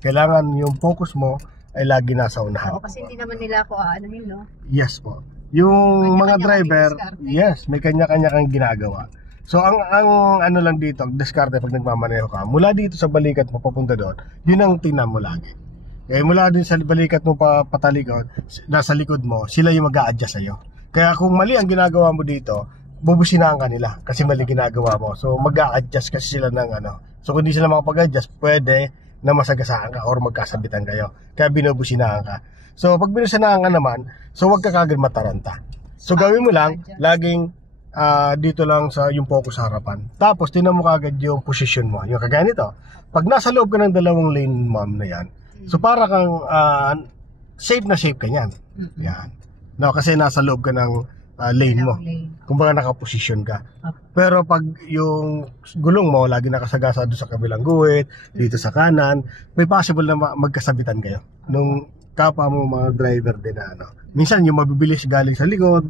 Kailangan yung focus mo ay lagi nasa unahan. Oo, kasi hindi naman nila ako aanuhin, no? Yes po. Yung mga Kanya-kanya driver, kami diskarte. yes, may kanya-kanya kang ginagawa. So ang ano lang dito, ang diskarte pag nagmamaneho ka, mula dito sa balikat mo papunta doon, yun ang tingnan mo lagi. Eh mula din sa balikat mo patalikod, nasa likod mo, sila yung mag-a-adjust sa'yo. Kaya kung mali ang ginagawa mo dito, bubusinahan ka nila kasi mali ginagawa mo. So mag-a-adjust kasi sila ng ano. So kung di sila makapag-adjust, pwede na masagasaan ka or magkasabitan kayo. Kaya binubusinahan ka. So pag binusinahan ka naman, so wag ka kagad mataranta. So gawin mo lang, laging dito lang sa yung focus sa harapan. Tapos tinan mo kagad yung position mo. Yung kagaya nito. Pag nasa loob ka ng dalawang lane, ma'am, na yan. So para kang safe na safe ka niyan. Yan. No, kasi nasa loob ka ng lane mo. Kumbaga nakaposisyon ka. Pero pag yung gulong mo lagi nakasagasa doon sa kabilang guhit, dito sa kanan, may possible na magkasabitan kayo. Nung kapwa mo mga driver din na ano. Minsan yung mabibilis galing sa likod,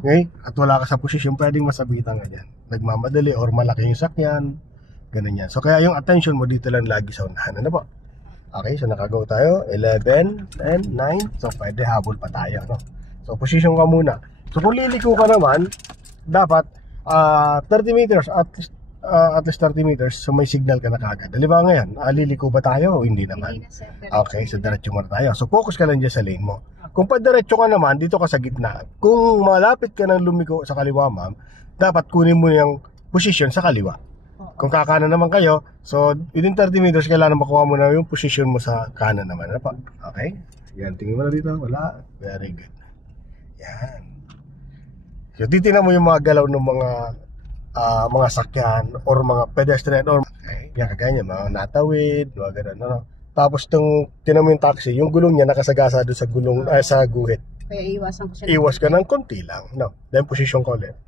okay? At wala ka sa posisyon, pwedeng masabitan ka dyan. Nagmamadali or malaki yung sakyan, ganun yan. So kaya yung attention mo dito lang lagi sa unahan. Ano po? Okay, so nakagaw tayo, 11 and 9. So pwede habol pa tayo, no? So position ka muna. So kung liliko ka naman, dapat 30 meters at least 30 meters, so may signal ka na kagad. Di ba ngayon, liliko ba tayo o hindi naman? Okay, so diretso muna tayo. So focus ka lang dyan sa lane mo. Kung pa-diretso ka naman, dito ka sa gitna. Kung malapit ka ng lumiko sa kaliwa, ma'am, dapat kunin mo yung position sa kaliwa. Kung kakanan naman kayo, so within 30 meters, kailangan makuha mo na yung position mo sa kanan naman. Ano pa? Okay? Yan, tingin mo na dito. Wala. Very good. Yan. So titingnan mo yung mga galaw ng mga sakyan or mga pedestrian or yan kagaya mga natawid, mga ganun, no? Tapos tinan mo yung taxi, yung gulong niya nakasagasa doon sa gulong sa guhit. Kaya iwasan ko siya. Iwas ka ng konti lang, no? Then position ko ulit.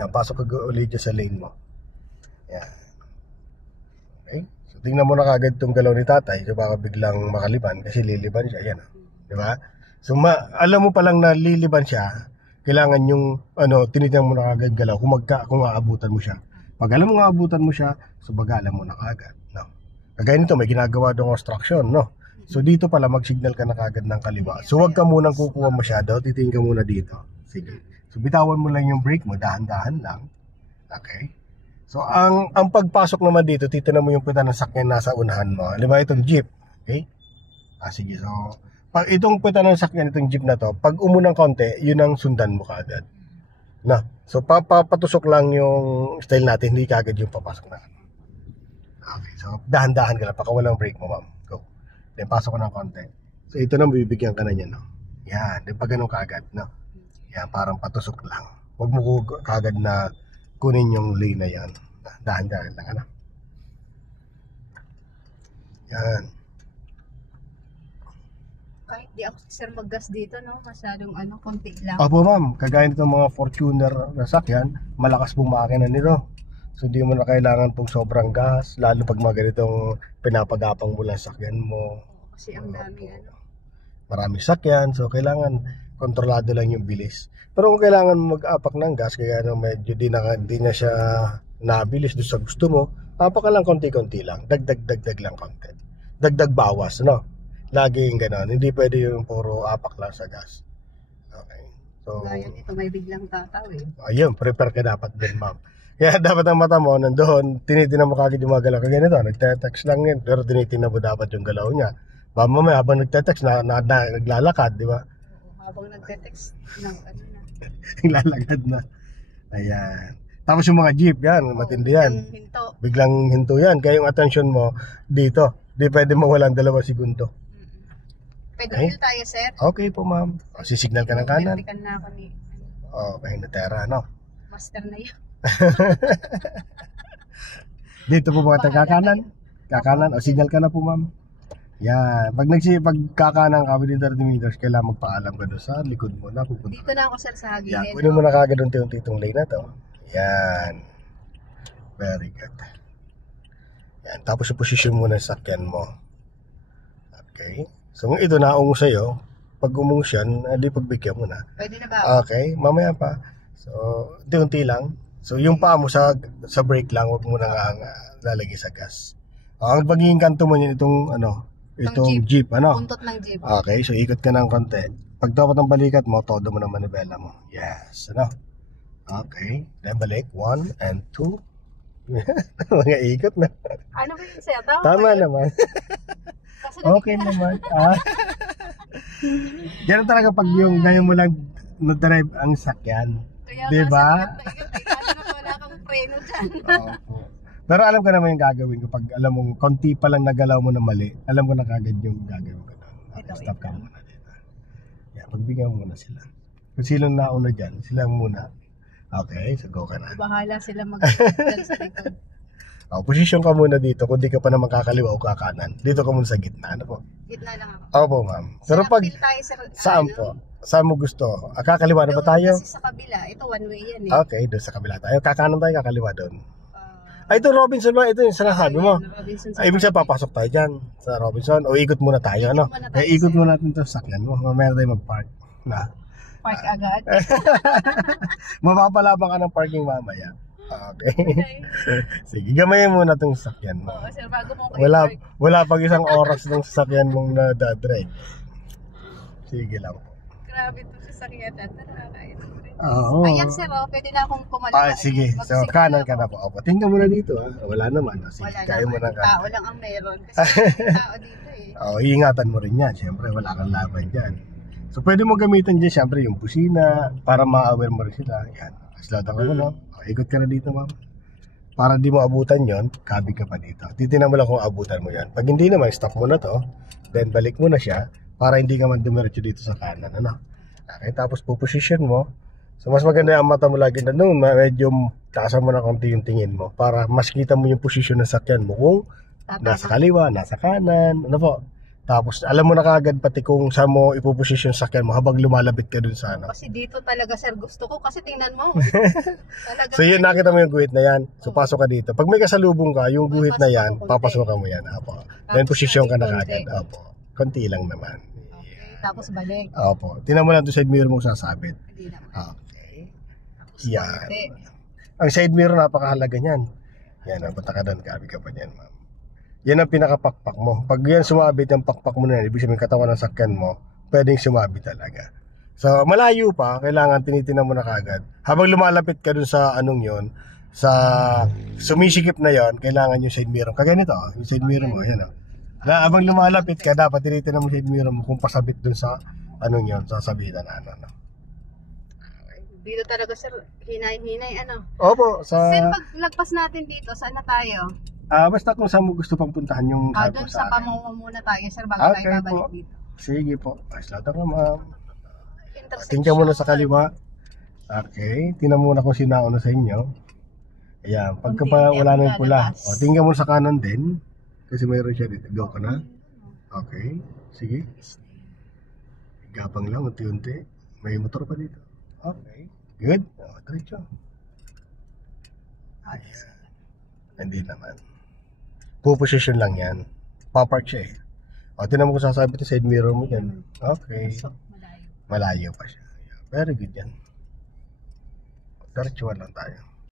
Yan, pasok ka ulit dyan sa lane mo. Yan. Okay? So tingnan mo na kagad itong galaw ni tatay, so baka biglang makaliban kasi liliban siya, yan, di ba? So alam mo palang na liliban siya, kailangan yung tinitingnan mo na kagad galaw kung aabutan mo siya. Pag alam mo aabutan mo siya, so baga alam mo na kagad, no? Kagaya nito, may ginagawa doong obstruction, no? So dito pala mag-signal ka na kagad ng kaliwa. So wag ka munang kukuha masyado, titingin ka muna dito. Sige. So bitawan mo lang yung brake mo, dahan-dahan lang. Okay? So ang pagpasok naman dito, titingnan mo yung puta ng sakyan nasa unahan mo. Halimbawa itong jeep, okay? Sige. So pag itong puta ng sakyan, itong jeep na to, pag umunang konti, yun ang sundan mo kagad. Na. So papatusok lang yung style natin, hindi kagad yung papasok na. Okay, so dahan-dahan ka lang, pakawalang brake mo, ma'am. Go. Then pasok ko ng konti. So ito na, bibigyan ka na niya, no? Yan, then pag ganun kagad, no? Yan, parang patusok lang. Huwag mo kagad na kunin yung lane na yan. Dahan-dahan lang, ano? Yan. Kahit di ako sir mag-gas dito, no? Masyadong konti lang. Opo, ma'am. Kagaya nitong mga Fortuner na sakyan, malakas pong makina nito. So hindi mo na kailangan pong sobrang gas, lalo pag mga ganitong pinapagapang mo lang sakyan mo. Kasi ang dami Maraming sakyan, so kailangan kontrolado lang yung bilis. Pero kung kailangan mo mag-apak ng gas, kaya medyo di na siya nabilis doon sa gusto mo, apak ka lang konti-konti lang, dagdag lang konti. Dagdag bawas, no? Laging gano'n, hindi pwede yung puro apak lang sa gas. Okay. So, ngayon ito may biglang tataw ayun, prepare ka dapat din, ma'am. Kaya dapat ang mata mo, nandoon, tinitingnan mo kagad yung mga galaw. Kaya ganito, nagte-text lang yun, pero tinitingnan mo dapat yung galaw niya. Baka mamaya habang nagte-text, naglalakad, di ba? Habang nagte-text, naglalakad na. Ayan. Tapos yung mga jeep, yan, matindi yan. Biglang hinto yan. Kaya yung attention mo dito. Di pwede mawalang 2 segundo. Pedal tayo, sir. Okay po, ma'am. Sisignal ka ng kanan. Pinatikan na ako ni Hinatera, no? Master na yun. Dito po ba tayo kakanan? Kakanan, signal ka na po, ma'am. Yan, pag kakanan ka within 30 meters, kailangan magpaalam ka doon sa likod mo na pupunta. Dito na ako, sir, sa hagilid. Yan, kunin mo na kagad unti-unti lane na to. Yan. Very good. Yan, tapos yung position mo ng sakyan mo. Okay. So kung ito naungo sa'yo, pag umungo yan, di pagbigyan mo na. Pwede na ba? Okay, mamaya pa. So, unti-unti lang. So yung paa mo sa brake lang, huwag mo na lalagay sa gas. Ang pagiging kanto mo yun, itong ano, itong jeep, ano? Puntot ng jeep. Okay, so ikot ka ng konti. Pag dapat ang balikat mo, todo mo ng manibela mo. Yes, ano? Okay, then balik. 1 and 2. Mga ikot na. Ano ba yun sa'yo? Tama Tama ba yun? naman. Kasi Okay naman. Ganun talaga pag yung ganyan mo lang na-drive ang sakyan. Kaya Diba? nga sa ikot, wala kang preno dyan. Opo. Pero alam ko naman yung gagawin ko. Pag alam mong konti pa lang nagalaw mo na mali, alam ko na kagad yung gagawin ko doon. Okay, stop ka muna dito. Yeah, pagbigyan mo muna sila. Kung silang nauna dyan, sila muna. Okay, so go ka na. Bahala sila mag-dyan sa likod. Posisyon ka muna dito. Kung di ka pa naman kakaliwa o kakanan, dito ka muna sa gitna. Ano po? Gitna lang ako. Opo, ma'am. Pero pag, Feel tayo sa, saan po? Saan mo gusto? Kakaliwa na ba Doon tayo? kasi sa kabila, ito one way yan eh. Okay, doon sa kabila tayo. Kakanan tayo, kakaliwa doon. Ay, ito Robinson ba? Ito yung sinasabi mo. Robinson Ay, ibig sabihin, papasok tayo dyan sa Robinson. O ikot muna tayo, ano? Ikot muna tayo, Ikot sir. muna natin ito sa sakyan mo. Mamaya tayo mag-park. Na. Park agad. Mapapalaban ka ng parking mamaya. Okay. Okay. Sige, gamayin muna itong sasakyan mo. Oo, sir, bago mo Wala pag isang oras ng sasakyan mong nadadrive. Sige lang. Grabe to sa sariyatan. Nakakain. Oo. Ayan sir, oh, pwede na akong kumalawa. Sige. So, Magsisigla kanan ako. ka na po. Opo, tingnan mo na dito. Wala naman. Sige, Wala kaya mo naman. na Tao lang ang meron. Kasi may tao dito eh. Iingatan mo rin yan. Siyempre, wala kang laban dyan. So, pwede mo gamitin dyan, siyempre, yung pusina para ma-aware mo rin sila. Yan. Slatan ka mo, no? Ikot ka na dito, ma'am. Para di mo abutan yon, kabig ka pa dito. Titinan mo lang kung abutan mo yan. Pag hindi naman, stop mo na to. Then, balik mo na siya para hindi ka man dumiretso dito sa kanan, ano? Okay, tapos puposition mo. So, mas maganda ang mata mo lagi na noon. Medyo taasan mo na konti yung tingin mo para mas kita mo yung posisyon ng sakyan mo. Kung nasa kaliwa, nasa kanan, ano po. Tapos, alam mo na kagad pati kung saan mo ipoposisyon sa sakyan mo habang lumalapit ka dun sa ano. Kasi dito talaga sir, gusto ko kasi tingnan mo. Talaga, So yun, nakita mo yung guhit na yan. So pasok ka dito. Pag may kasalubong ka, yung guhit na yan, papasok ka mo yan. Apo. Then posisyon ka na kagad. Apo. Konti lang naman. Okay, tapos balik. Apo. Tinan mo lang doon side mirror mo sasabit. Hindi naman. Okay. Tapos Yan. konti. Ang side mirror, napakahalaga niyan. Yan, punta ka doon. Kabi ka pa niyan, ma'am. Yan ang pinakapakpak mo. Pag yan sumabit, yung pakpak mo na yan, ibig sabihin katawan ng sakyan mo, pwedeng sumabit talaga. So, malayo pa, kailangan tinitingnan mo na kagad. Habang lumalapit ka dun sa anong yon, sa sumisikip na yon, kailangan yung side mirror. Kaganito, yung side mirror mo, yan o. Habang lumalapit ka, dapat tinitingnan mo side mirror mo kung pasabit dun sa anong yon, sa sabitan na ano. Dito talaga sir, hinay-hinay ano. Opo, sa... Sir, pag lagpas natin dito, saan na tayo? basta kung saan mo gusto pang puntahan yung Doon sa akin. Pamumo muna tayo sir, bago Okay tayo babalik po. dito. Sige po. Slatan ka, ma'am. Intersection. Tingnan muna sa kaliwa. Okay. Tingnan muna kung sinauna sa inyo. Ayan. Pagka pa Unti-unti wala ako na yung pula. lalabas. O, tingnan muna sa kanan din. Kasi mayroon siya dito. Go ka na. Okay. Sige. Gapang lang. Unti-unti. May motor pa dito. Okay. Good. O, diretso. Ayos. Hindi naman. Puposition lang yan. Papark siya eh. O, tinan mo kung sasabi ito side mirror mo yan. Okay. So, malayo. Malayo pa siya. Very good yan. Diretsuhan lang tayo.